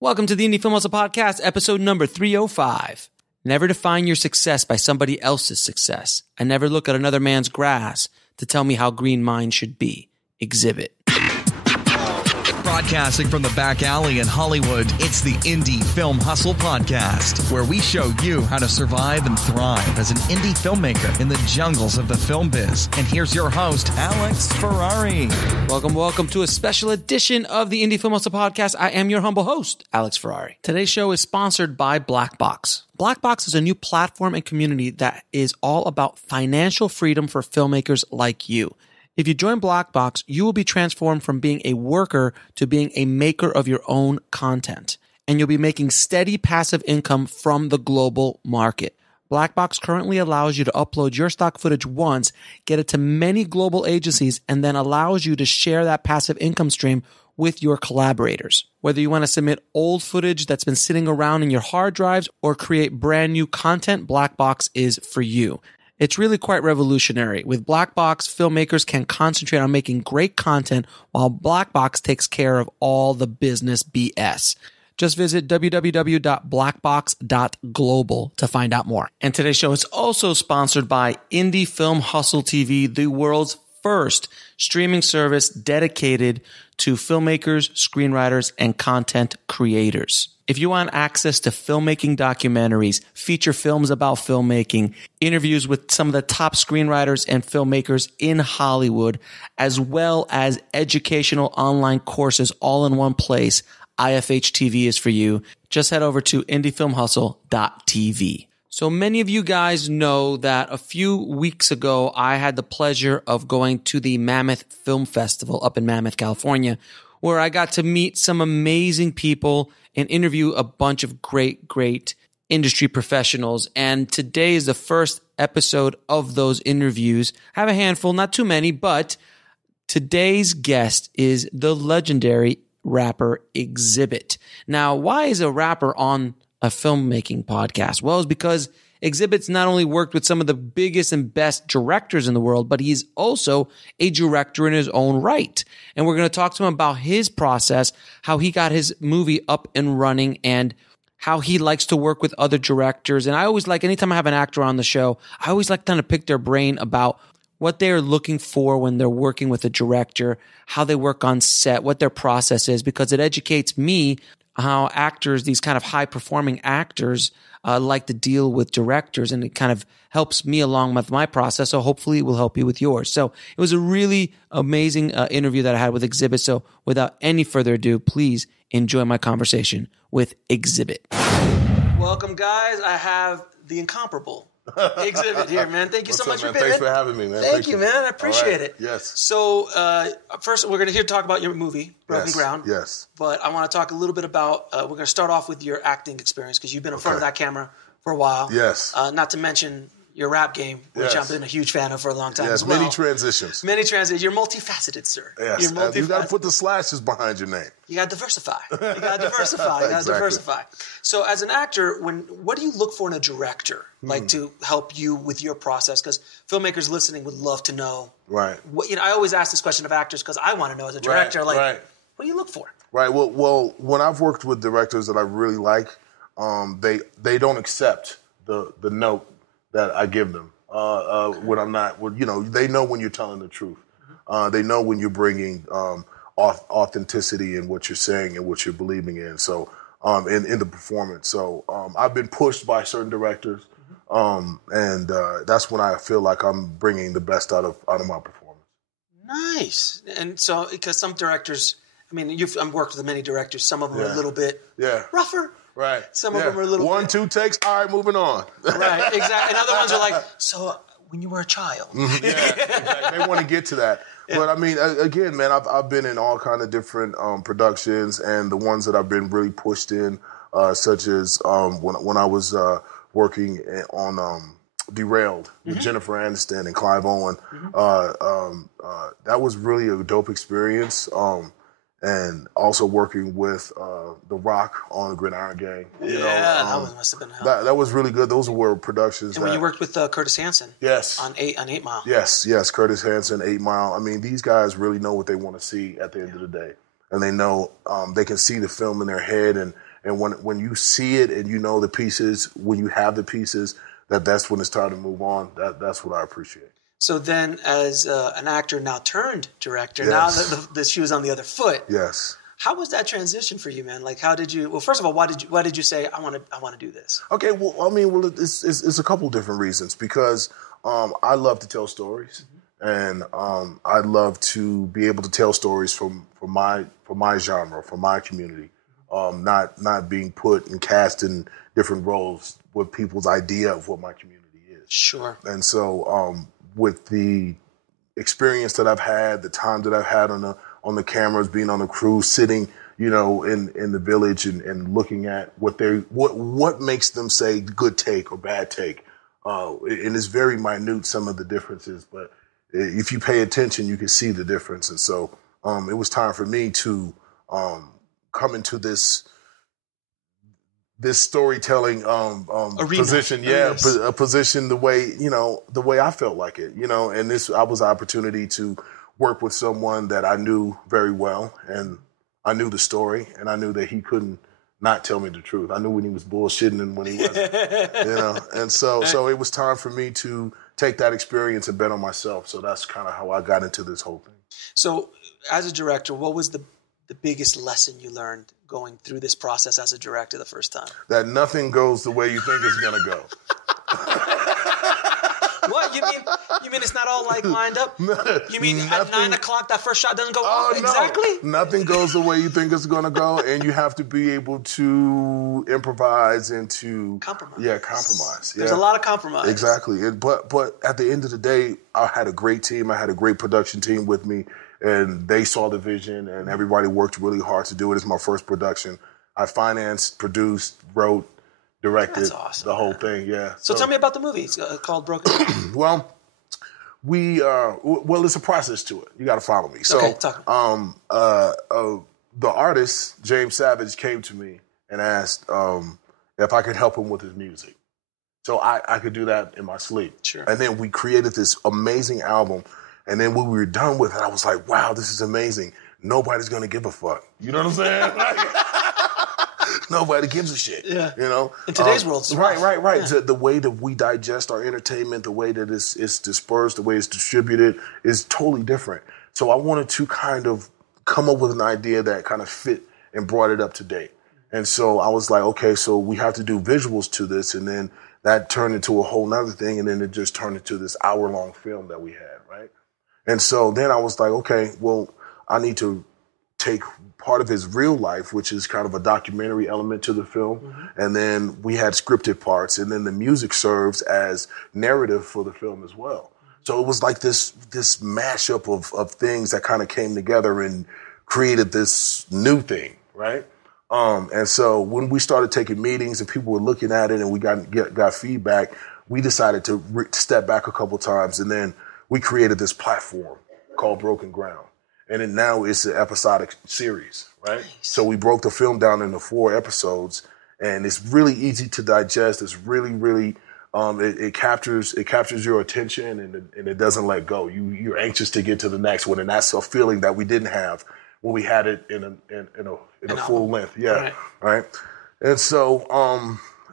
Welcome to the Indie Film Hustle Podcast, episode number 305. Never define your success by somebody else's success. I never look at another man's grass to tell me how green mine should be. Xzibit. Broadcasting from the back alley in Hollywood, it's the Indie Film Hustle Podcast, where we show you how to survive and thrive as an indie filmmaker in the jungles of the film biz. And here's your host, Alex Ferrari. Welcome to a special edition of the Indie Film Hustle Podcast. I am your humble host, Alex Ferrari. Today's show is sponsored by Black Box. Black Box is a new platform and community that is all about financial freedom for filmmakers like you. If you join Black Box, you will be transformed from being a worker to being a maker of your own content. And you'll be making steady passive income from the global market. Black Box currently allows you to upload your stock footage once, get it to many global agencies, and then allows you to share that passive income stream with your collaborators. Whether you want to submit old footage that's been sitting around in your hard drives or create brand new content, Black Box is for you. It's really quite revolutionary. With Black Box, filmmakers can concentrate on making great content while Black Box takes care of all the business BS. Just visit www.blackbox.global to find out more. And today's show is also sponsored by Indie Film Hustle TV, the world's first streaming service dedicated to filmmakers, screenwriters, and content creators. If you want access to filmmaking documentaries, feature films about filmmaking, interviews with some of the top screenwriters and filmmakers in Hollywood, as well as educational online courses all in one place, IFH TV is for you. Just head over to indiefilmhustle.tv. So many of you guys know that a few weeks ago, I had the pleasure of going to the Mammoth Film Festival up in Mammoth, California, where I got to meet some amazing people and interview a bunch of great industry professionals. And today is the first episode of those interviews. I have a handful, not too many, but today's guest is the legendary rapper Xzibit. Now, why is a rapper on a filmmaking podcast? Well, it's because Xzibit's not only worked with some of the biggest and best directors in the world, but he's also a director in his own right. And we're going to talk to him about his process, how he got his movie up and running, and how he likes to work with other directors. And I always like, anytime I have an actor on the show, I always like to pick their brain about what they're looking for when they're working with a director, how they work on set, what their process is, because it educates me how actors, these kind of high-performing actors, like to deal with directors, and it kind of helps me along with my process, so hopefully it will help you with yours. So it was a really amazing interview that I had with Xzibit, so without any further ado, please enjoy my conversation with Xzibit. Welcome, guys. I have the incomparable Xzibit here, man. Thank you so much for being here. Thanks for having me, man. Thank you, man. I appreciate it. Yes. So, first, we're going to talk about your movie, Broken Ground. Yes. But I want to talk a little bit about, we're going to start off with your acting experience, because you've been in front of that camera for a while. Yes. Not to mention your rap game, which I've been a huge fan of for a long time as well. Many transitions. You're multifaceted, sir. Yes. You're multifaceted. You got to put the slashes behind your name. You got to diversify. So as an actor, what do you look for in a director, like to help you with your process? Because filmmakers listening would love to know. Right. I always ask this question of actors because I want to know as a director, what do you look for? Right. Well, when I've worked with directors that I really like, they don't accept the note that I give them when I'm not. They know when you're telling the truth. They know when you're bringing authenticity in what you're saying and what you're believing in. So, in the performance. So, I've been pushed by certain directors, and that's when I feel like I'm bringing the best out of my performance. Nice. And so, because some directors, I've worked with many directors. Some of them are a little bit rougher. Right. Some of them are a little One, two takes. All right, moving on. Right, exactly. And other ones are like, so when you were a child. Mm-hmm. Yeah, exactly. They want to get to that. Yeah. But again, man, I've been in all kind of different productions, and the ones that I've been really pushed in, such as when I was working on Derailed with Jennifer Aniston and Clive Owen. That was really a dope experience. And also working with The Rock on Gridiron Gang. That must have been hell. That was really good. Those were productions. And when you worked with Curtis Hanson. Yes. On 8 Mile. Yes, Curtis Hanson, 8 Mile. These guys really know what they want to see at the end of the day. And they know they can see the film in their head, and And when you see it and you know the pieces, when you have the pieces, that's when it's time to move on. That's what I appreciate. So then, as an actor now turned director, Yes. now the shoe is on the other foot. Yes. How was that transition for you, man? Like, how did you? Well, first of all, why did you say I want to do this? Okay, well, I mean, it's a couple different reasons because I love to tell stories, and I love to be able to tell stories from my genre, from my community, not being put and cast in different roles with people's idea of what my community is. Sure. And so, with the experience that I've had, the time that I've had on the cameras, being on the crew, sitting, in the village and looking at what makes them say good take or bad take. And it's very minute, some of the differences, but if you pay attention, you can see the difference. And so, it was time for me to, come into this storytelling, position. Yeah. Yes. A position the way I felt like it, and I was an opportunity to work with someone that I knew very well, and I knew the story, and I knew that he couldn't not tell me the truth. I knew when he was bullshitting and when he wasn't, and so it was time for me to take that experience and bet on myself. So that's kind of how I got into this whole thing. So as a director, what was the biggest lesson you learned going through this process as a director the first time? That nothing goes the way you think it's going to go. What? You mean it's not all like lined up? You mean at 9 o'clock that first shot doesn't go off? No. Exactly? Nothing goes the way you think it's going to go, and you have to be able to improvise and to compromise. Yeah, compromise. There's a lot of compromise. Exactly. But at the end of the day, I had a great team. I had a great production team with me, and they saw the vision, and everybody worked really hard to do it. It's my first production. I financed, produced, wrote, directed. That's awesome, the whole thing. Yeah. So tell me about the movie. It's called Broken. Well, it's a process to it. You got to follow me. So, okay, talk. The artist James Savage came to me and asked if I could help him with his music. So I could do that in my sleep. Sure. And then we created this amazing album. And then when we were done with it, I was like, wow, this is amazing. Nobody's going to give a fuck. You know what I'm saying? Nobody gives a shit. Yeah. In today's world. Right. Yeah. The way that we digest our entertainment, the way that it's dispersed, the way it's distributed is totally different. So I wanted to kind of come up with an idea that kind of fit and brought it up to date. And so I was like, okay, so we have to do visuals to this. And then that turned into a whole nother thing. And then it just turned into this hour-long film that we had, right? And so then I was like, okay, well, I need to take part of his real life, which is kind of a documentary element to the film. Mm-hmm. And then we had scripted parts, and then the music serves as narrative for the film as well. So it was like this mashup of things that kind of came together and created this new thing, right? And so when we started taking meetings and people were looking at it and we got feedback, we decided to step back a couple times, and then we created this platform called Broken Ground. And now it's an episodic series, right? Nice. So we broke the film down into 4 episodes, and it's really easy to digest. It's really, really, it captures your attention, and it doesn't let go. You're anxious to get to the next one, and that's a feeling that we didn't have when we had it in a full length. Yeah, right. And so,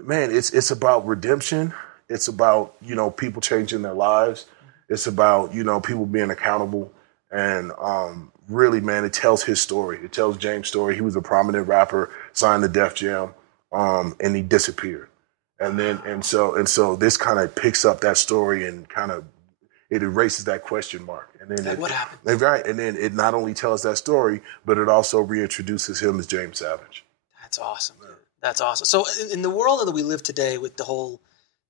man, it's about redemption. It's about people changing their lives. It's about people being accountable. And really, man, it tells his story. It tells James' story. He was a prominent rapper, signed to Def Jam, and he disappeared. And so this kind of picks up that story and kind of it erases that question mark. And then what happened? Right, and then it not only tells that story, but it also reintroduces him as James Savage. That's awesome. Dude. That's awesome. So in the world that we live today with the whole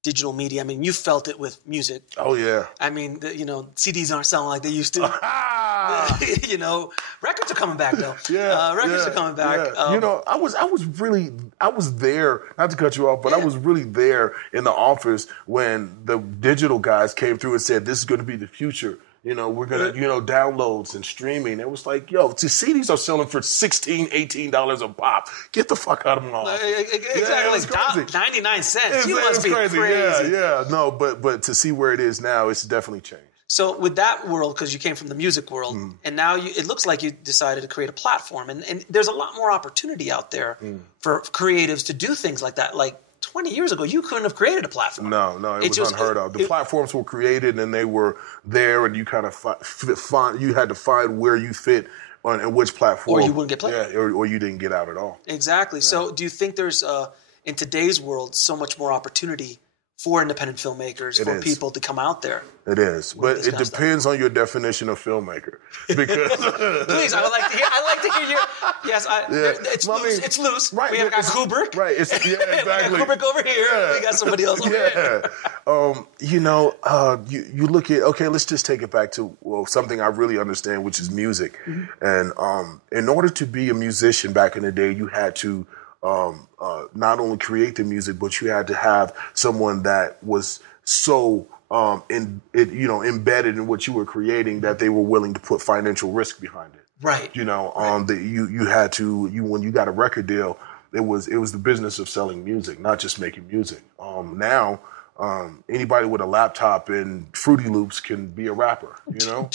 digital media, I mean, you felt it with music. Oh yeah. I mean, CDs aren't selling like they used to. Records are coming back though. Yeah, records are coming back. Yeah. I was there. Not to cut you off, but I was really there in the office when the digital guys came through and said, "This is going to be the future." We're going to, downloads and streaming. It was like, CDs are selling for $16, $18 a pop. Get the fuck out of my office. Exactly. Like 99 cents. You must be crazy. crazy. Yeah. No, but to see where it is now, it's definitely changed. So with that world, because you came from the music world, and now it looks like you decided to create a platform, and there's a lot more opportunity out there for creatives to do things like that. Like 20 years ago, you couldn't have created a platform. No, it was unheard of. The platforms were created, and they were there, and you kind of you had to find where you fit on which platform, or you wouldn't get played, or you didn't get out at all. Exactly. Yeah. So, do you think there's in today's world so much more opportunity for independent filmmakers, for people to come out there? It is, but it depends on your definition of filmmaker. Because please, I would like to hear. I like to hear your. Yes, it's loose. It's loose. Right. We have got Kubrick. Right. Exactly. We got Kubrick over here. Yeah. We got somebody else over here. You look at, okay, let's just take it back to something I really understand, which is music. And in order to be a musician back in the day, you had to not only create the music, but you had to have someone that was so embedded in what you were creating that they were willing to put financial risk behind it. Right. You had to when you got a record deal, it was the business of selling music, not just making music. Now anybody with a laptop and Fruity Loops can be a rapper,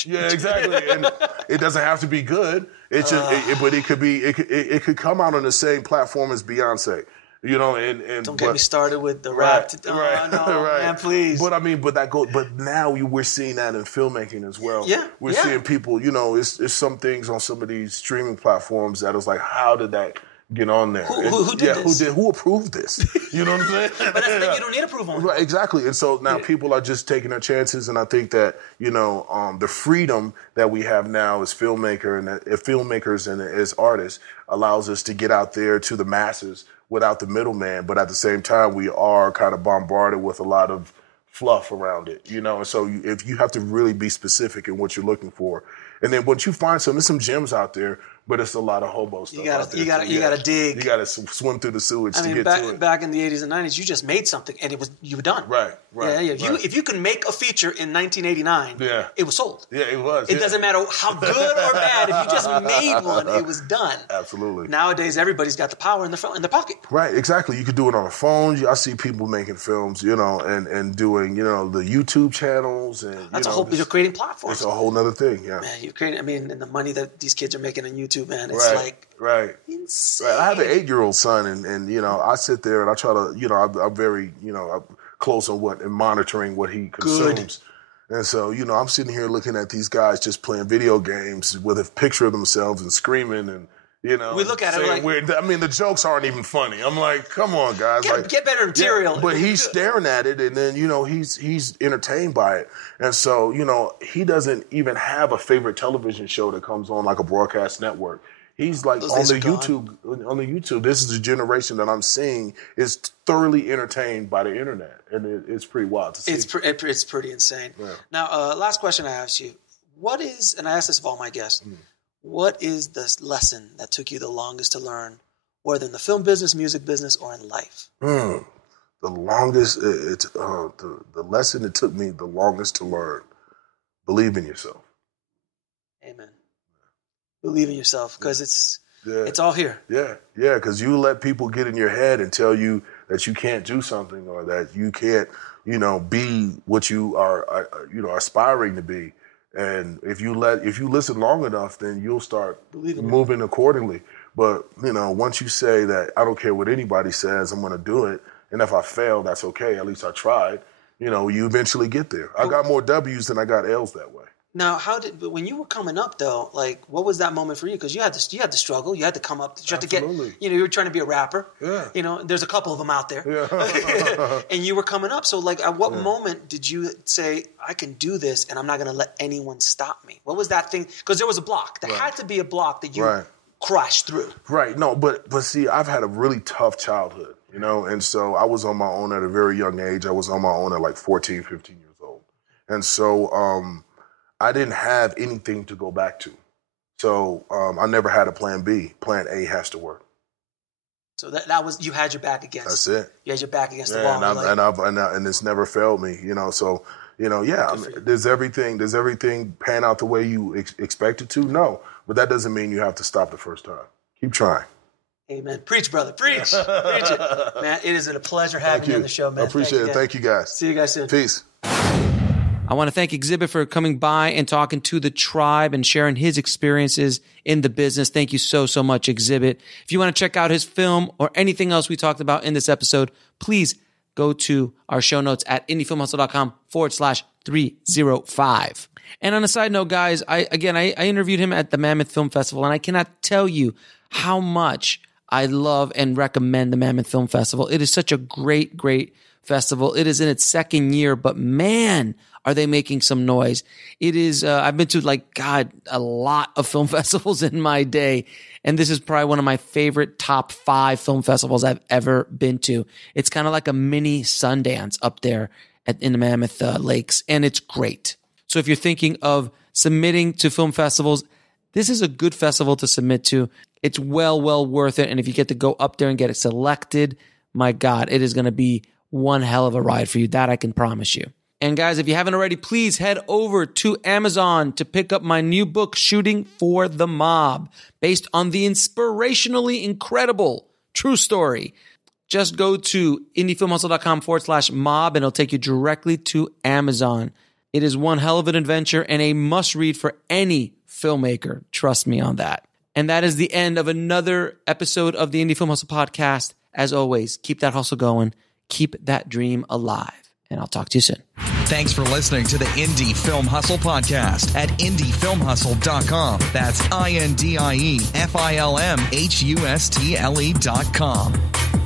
Yeah, exactly. And it doesn't have to be good. It's just, but it could come out on the same platform as Beyonce, and don't get me started with the rap. Man, please. But now we're seeing that in filmmaking as well. Yeah. We're seeing people, it's some things on some of these streaming platforms that is like, how did that get on there? Who did this? Who approved this? You know what I'm saying? But that's the thing, you don't need approval. Right, exactly. And so now people are just taking their chances, and I think that, the freedom that we have now as filmmakers and as artists allows us to get out there to the masses without the middleman, but at the same time we are kind of bombarded with a lot of fluff around it, and so if you have to really be specific in what you're looking for. And then once you find there's some gems out there, but it's a lot of hobo stuff. You gotta dig. You gotta swim through the sewage to get to it. Back in the 80s and 90s, you just made something and you were done. Right. Yeah. If you can make a feature in 1989, it was sold. Yeah, it was. It doesn't matter how good or bad. If you just made one, it was done. Absolutely. Nowadays, everybody's got the power in their pocket. Right, exactly. You could do it on a phone. I see people making films, and doing, the YouTube channels and that's a whole. You're creating platforms. It's a whole nother thing. Yeah. Man, you're creating. And the money that these kids are making on YouTube, man, it's insane. Right. I have an 8-year-old son, and I sit there and I try to, I'm very, I'm close on and monitoring what he consumes. Good. And so, I'm sitting here looking at these guys just playing video games with a picture of themselves and screaming and. We look at it like weird. The jokes aren't even funny. I'm like, come on, guys, get better material. Yeah, but he's staring at it, and then he's entertained by it, and so he doesn't even have a favorite television show that comes on like a broadcast network. He's like on the YouTube. This is a generation that I'm seeing is thoroughly entertained by the internet, and it's pretty wild to see. It's pretty insane. Yeah. Now, last question I asked you: what is? And I ask this of all my guests. What is the lesson that took you the longest to learn, whether in the film business, music business, or in life? The longest, the lesson it took me the longest to learn: believe in yourself. Amen. Believe in yourself, because it's all here. Yeah, because you let people get in your head and tell you that you can't do something or that you can't, be what you are, aspiring to be. And if you listen long enough, then you'll start moving accordingly. But, once you say that I don't care what anybody says, I'm going to do it. And if I fail, that's okay. At least I tried. You eventually get there. I got more W's than I got L's that way. Now, when you were coming up though, like what was that moment for you? Because you had to struggle, you had to come up, you had to get, you were trying to be a rapper. Yeah. There's a couple of them out there. Yeah. And you were coming up. So like at what moment did you say, I can do this and I'm not going to let anyone stop me? What was that thing? Because there was a block. There had to be a block that you crashed through. Right. No, but see, I've had a really tough childhood, and so I was on my own at a very young age. I was on my own at like 14, 15 years old. And so, I didn't have anything to go back to. So I never had a plan B. Plan A has to work. So that was, you had your back against. That's it. You had your back against the wall. And it's never failed me, So, does everything pan out the way you expect it to? No. But that doesn't mean you have to stop the first time. Keep trying. Amen. Preach, brother. Preach. Preach it. Man, it is a pleasure having you on the show, man. I appreciate it. Thank you, guys. See you guys soon. Peace. I want to thank Xzibit for coming by and talking to the tribe and sharing his experiences in the business. Thank you so, so much, Xzibit. If you want to check out his film or anything else we talked about in this episode, please go to our show notes at indiefilmhustle.com/305. And on a side note, guys, I interviewed him at the Mammoth Film Festival, and I cannot tell you how much I love and recommend the Mammoth Film Festival. It is such a great, great festival. It is in its second year, but man, are they making some noise. It is, I've been to a lot of film festivals in my day. And this is probably one of my favorite top 5 film festivals I've ever been to. It's kind of like a mini Sundance up there in the Mammoth Lakes, and it's great. So if you're thinking of submitting to film festivals, this is a good festival to submit to. It's well worth it. And if you get to go up there and get it selected, my God, it is going to be one hell of a ride for you. That I can promise you. And guys, if you haven't already, please head over to Amazon to pick up my new book, Shooting for the Mob, based on the inspirationally incredible true story. Just go to indiefilmhustle.com/mob and it'll take you directly to Amazon. It is one hell of an adventure and a must-read for any filmmaker. Trust me on that. And that is the end of another episode of the Indie Film Hustle podcast. As always, keep that hustle going. Keep that dream alive. And I'll talk to you soon. Thanks for listening to the Indie Film Hustle podcast at indiefilmhustle.com. That's INDIEFILMHUSTLE.com.